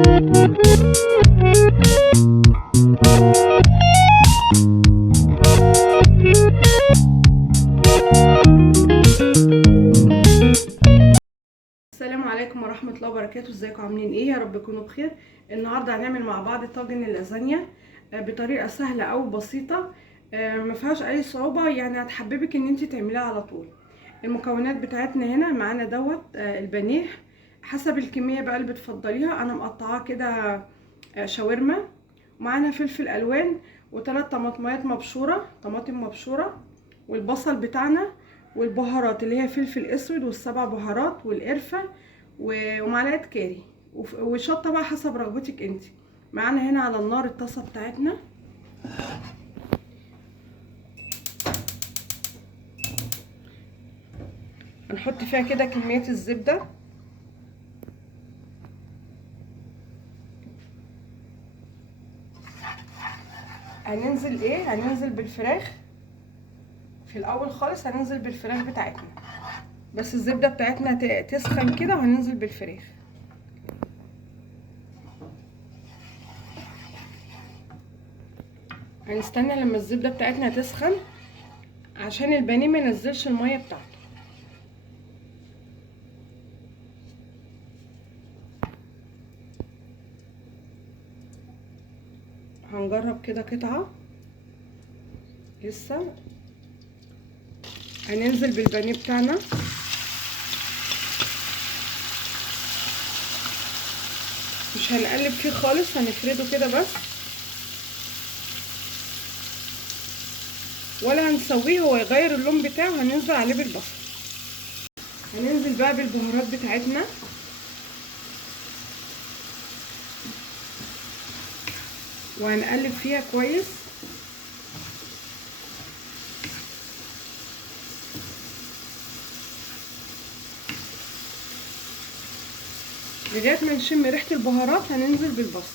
السلام عليكم ورحمه الله وبركاته. ازيكم عاملين ايه؟ يا رب تكونوا بخير. النهارده هنعمل مع بعض طاجن اللازانيا بطريقه سهله او بسيطه، ما فيهاش اي صعوبه، يعني هتحببك ان انت تعمليها على طول. المكونات بتاعتنا هنا معانا دوت البانيه، حسب الكميه بقى اللي بتفضليها. انا مقطعاه كده شاورما. ومعانا فلفل الوان وثلاث طماطمات مبشوره، طماطم مبشوره، والبصل بتاعنا، والبهارات اللي هي فلفل اسود والسبع بهارات والقرفه ومعلقه كاري وشطه بقى حسب رغبتك انت. معانا هنا على النار الطاسه بتاعتنا، هنحط فيها كده كميه الزبده. هننزل بالفراخ في الاول خالص، هننزل بالفراخ بتاعتنا، بس الزبده بتاعتنا تسخن كده وهننزل بالفراخ. هنستنى لما الزبده بتاعتنا تسخن عشان البانيه ما ينزلش الميه بتاعته. هنجرب كده قطعه لسه. هننزل بالبانيه بتاعنا، مش هنقلب فيه خالص، هنفرده كده بس، ولا هنسويه هو يغير اللون بتاعه. هننزل عليه بالبصل، هننزل بقى بالبهارات بتاعتنا. وهنقلب فيها كويس لغايه ما نشم ريحه البهارات. هننزل بالبصل.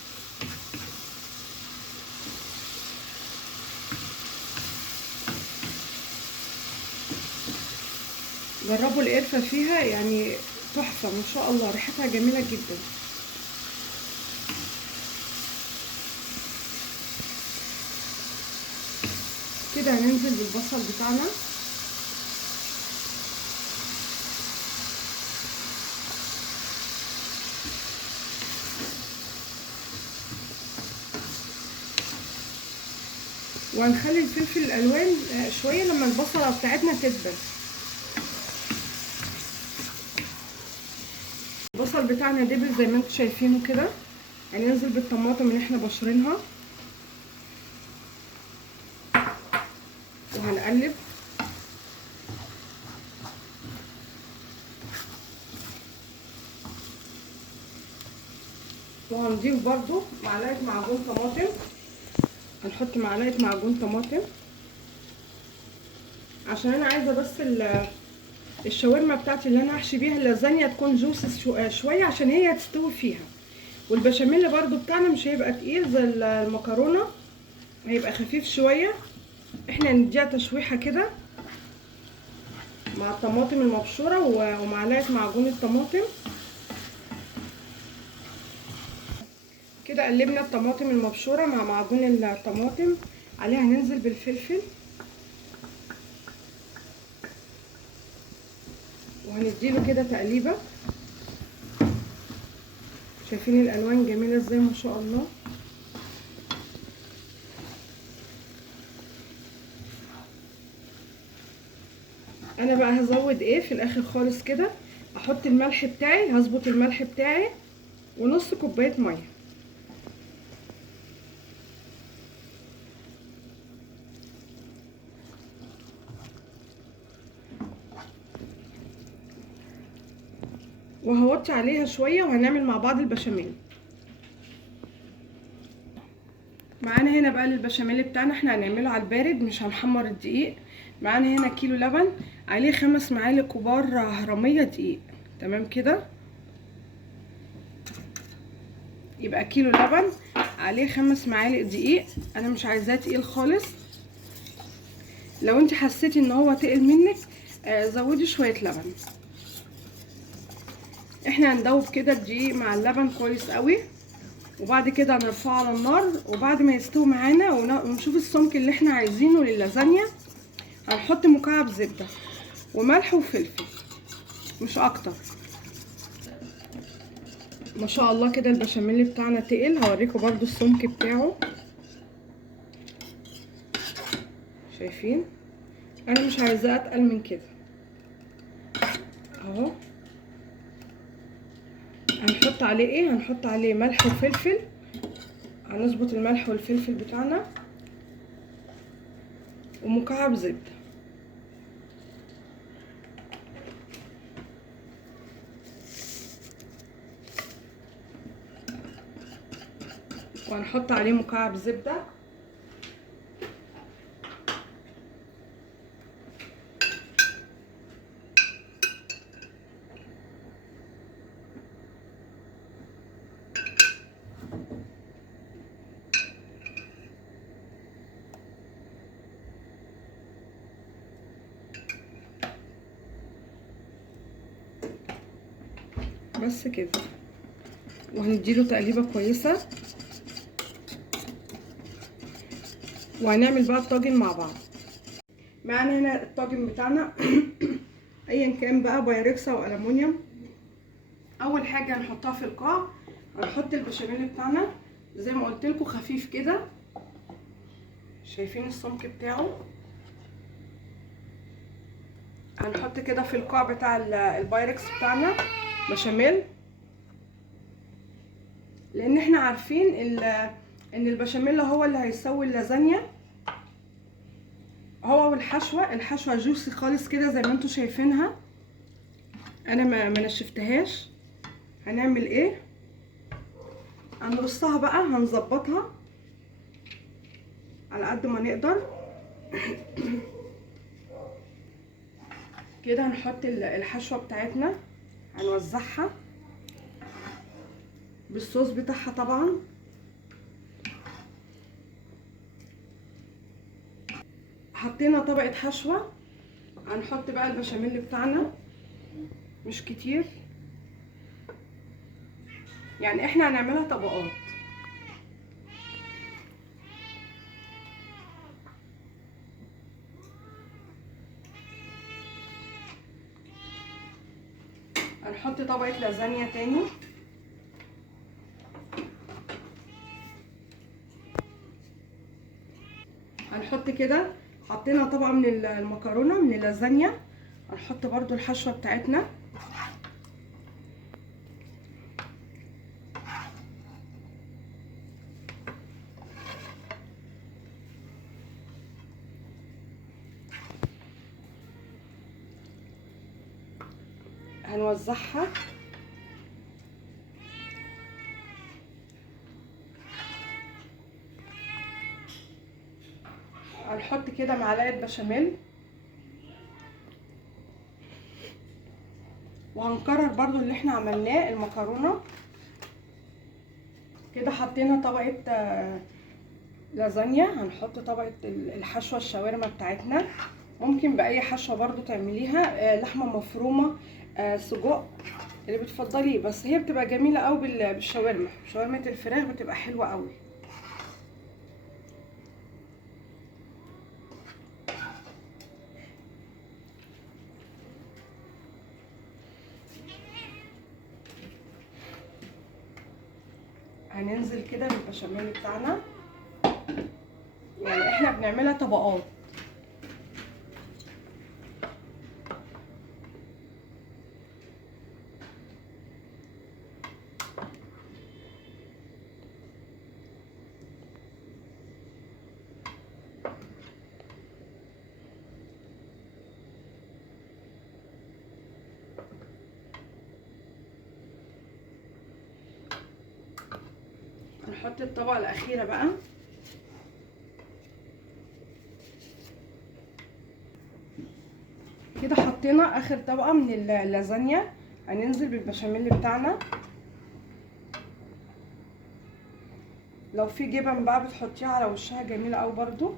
جربوا القرفه فيها، يعني تحفه ما شاء الله، ريحتها جميله جدا. كده هننزل بالبصل بتاعنا. وهنخلي الفلفل الالوان شويه لما البصله بتاعتنا تدبل. البصل بتاعنا دبل زي ما انتم شايفينه كده. هننزل بالطماطم اللي احنا بشرينها وهنقلب. وهنضيف برضو معلقه معجون طماطم. هنحط معلقه معجون طماطم عشان انا عايزه بس الشاورما بتاعتي اللي انا هحشي بيها اللازانيا تكون جوسي شويه عشان هي تستوي فيها. والبشاميل برضو بتاعنا مش هيبقى تقيل زي المكرونه، هيبقى خفيف شويه. احنا نديها تشويحه كده مع الطماطم المبشوره ومعلقه معجون الطماطم. كده قلبنا الطماطم المبشوره مع معجون الطماطم. عليها هننزل بالفلفل وهنديله كده تقليبه. شايفين الالوان جميله ازاي ما شاء الله. انا بقى هزود ايه في الاخر خالص كده، احط الملح بتاعي، هظبط الملح بتاعي ونص كوبايه ميه. وهوطي عليها شويه وهنعمل مع بعض البشاميل. معانا هنا بقى البشاميل بتاعنا، احنا هنعمله على البارد مش هنحمر الدقيق. معانا هنا كيلو لبن، عليه 5 معالق كبار هرميه دقيق. تمام كده، يبقى كيلو لبن عليه 5 معالق دقيق. انا مش عايزاه تقيل خالص. لو انت حسيتي ان هو تقل منك زودي شويه لبن. احنا هندوب كده الدقيق مع اللبن كويس قوي وبعد كده هنرفعه على النار، وبعد ما يستوي معانا ونشوف السمك اللي احنا عايزينه للازانيا، هنحط مكعب زبده وملح وفلفل، مش اكتر. ما شاء الله كده البشاميل بتاعنا تقل. هوريكم برضو السمك بتاعه، شايفين؟ انا مش عايزاه اتقل من كده اهو. هنحط عليه ايه؟ هنحط عليه ملح وفلفل، هنظبط الملح والفلفل بتاعنا، ومكعب زبده. وهنحط عليه مكعب زبده، بس كده. وهنديله تقليبه كويسه، وهنعمل بقى الطاجن مع بعض. معانا هنا الطاجن بتاعنا ايا كان بقى، بايركس او الومنيوم. اول حاجه هنحطها في القاع، هنحط البشاميل بتاعنا زي ما قلت لكم خفيف كده، شايفين السمك بتاعه. هنحط كده في القاع بتاع البايركس بتاعنا بشاميل، لان احنا عارفين ان البشاميل هو اللي هيسوي اللازانيا، هو والحشوه جوسي خالص كده زي ما انتم شايفينها. انا ما نشفتهاش. هنعمل ايه؟ هنرصها بقى، هنظبطها على قد ما نقدر كده. هنحط الحشوه بتاعتنا، هنوزعها بالصوص بتاعها طبعا. حطينا طبقه حشوه، هنحط بقى البشاميل بتاعنا، مش كتير يعني، احنا هنعملها طبقات. هنحط طبقه لازانيا تاني، هنحط كده. حطينا طبقه من المكرونه من اللازانيا، هنحط برضو الحشوه بتاعتنا. هنوزعها هنحط كده معلقه بشاميل، وهنكرر برضو اللي احنا عملناه المكرونه كده. حطينا طبقه لازانيا، هنحط طبقه الحشوه الشاورما بتاعتنا. ممكن باي حشوه برضو تعمليها، لحمه مفرومه، سجق، اللي بتفضليه. بس هي بتبقى جميله قوي بالشاورما، شاورمه الفراخ بتبقى حلوه قوي. هننزل كده بالبشاميل بتاعنا، يعني احنا بنعملها طبقات. هنحط الطبقه الاخيره بقى، كده حطينا اخر طبقه من اللازانيا. هننزل بالبشاميل بتاعنا. لو في جبن بقى بتحطيها على وشها، جميله قوي برضو.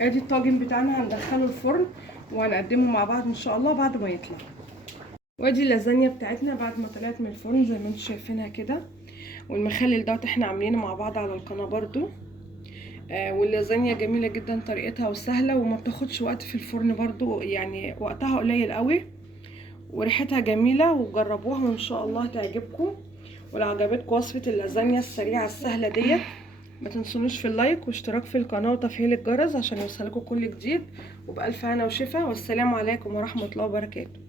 ادي الطاجن بتاعنا هندخله الفرن وهنقدمه مع بعض ان شاء الله بعد ما يطلع. وادي اللازانيا بتاعتنا بعد ما طلعت من الفرن زي ما انتم شايفينها كده. والمخلل دوت احنا عاملينه مع بعض على القناه برضو. واللازانيا جميله جدا طريقتها وسهله وما بتاخدش وقت في الفرن برضو، يعني وقتها قليل قوي وريحتها جميله، وجربوها وان شاء الله تعجبكم. ولو عجبتكم وصفه اللازانيا السريعه السهله ديت ما تنسونوش في اللايك واشتراك في القناه وتفعيل الجرس عشان يوصلكم كل جديد. وبألف هنا وشفا، والسلام عليكم ورحمه الله وبركاته.